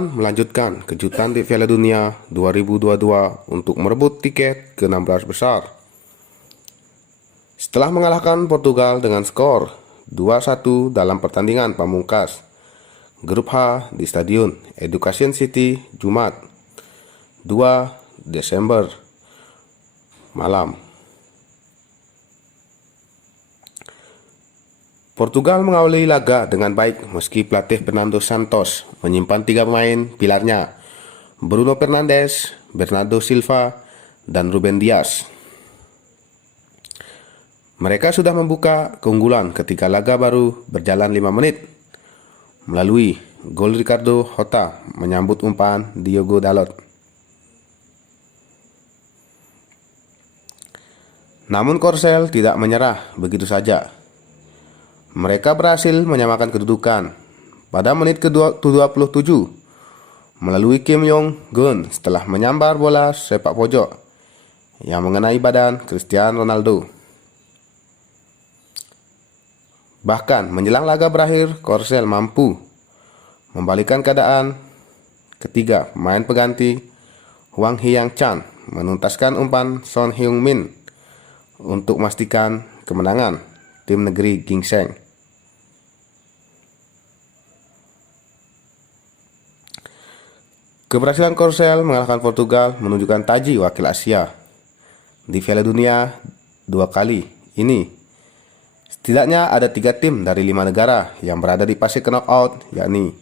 Thailand melanjutkan kejutan di Piala Dunia 2022 untuk merebut tiket ke 16 besar. Setelah mengalahkan Portugal dengan skor 2-1 dalam pertandingan pamungkas Grup H di Stadion Education City Jumat 2 Desember malam. Portugal mengawali laga dengan baik meski pelatih Fernando Santos menyimpan 3 pemain pilarnya, Bruno Fernandes, Bernardo Silva, dan Ruben Dias. Mereka sudah membuka keunggulan ketika laga baru berjalan 5 menit melalui gol Ricardo Horta menyambut umpan Diogo Dalot. Namun Korsel tidak menyerah begitu saja. Mereka berhasil menyamakan kedudukan pada menit ke-27 melalui Kim Jong-gun setelah menyambar bola sepak pojok yang mengenai badan Cristiano Ronaldo. Bahkan menjelang laga berakhir, Korsel mampu membalikkan keadaan ketika pemain pengganti Hwang Hee-chan menuntaskan umpan Son Heung-min untuk memastikan kemenangan tim negeri Gingseng. Keberhasilan Korsel mengalahkan Portugal menunjukkan taji wakil Asia di Piala Dunia 2 kali ini. Setidaknya ada 3 tim dari 5 negara yang berada di fase knockout, yakni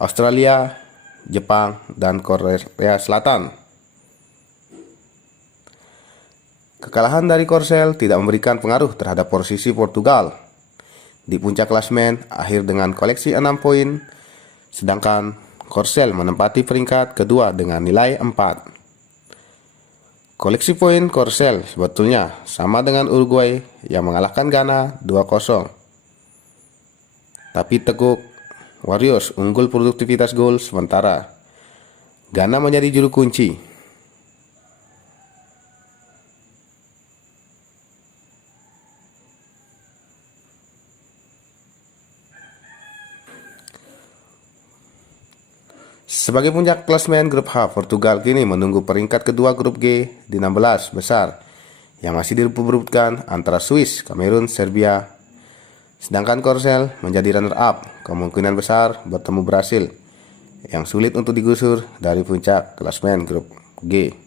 Australia, Jepang, dan Korea Selatan. Kekalahan dari Korsel tidak memberikan pengaruh terhadap posisi Portugal di puncak klasemen akhir dengan koleksi 6 poin, sedangkan Korsel menempati peringkat kedua dengan nilai 4. Koleksi poin Korsel sebetulnya sama dengan Uruguay yang mengalahkan Ghana 2-0. Tapi Teguk Warriors unggul produktivitas gol sementara Ghana menjadi juru kunci. Sebagai puncak klasemen grup H, Portugal kini menunggu peringkat kedua grup G di 16 besar yang masih diperebutkan antara Swiss, Kamerun, Serbia. Sedangkan Korsel menjadi runner-up, kemungkinan besar bertemu Brasil yang sulit untuk digusur dari puncak klasemen grup G.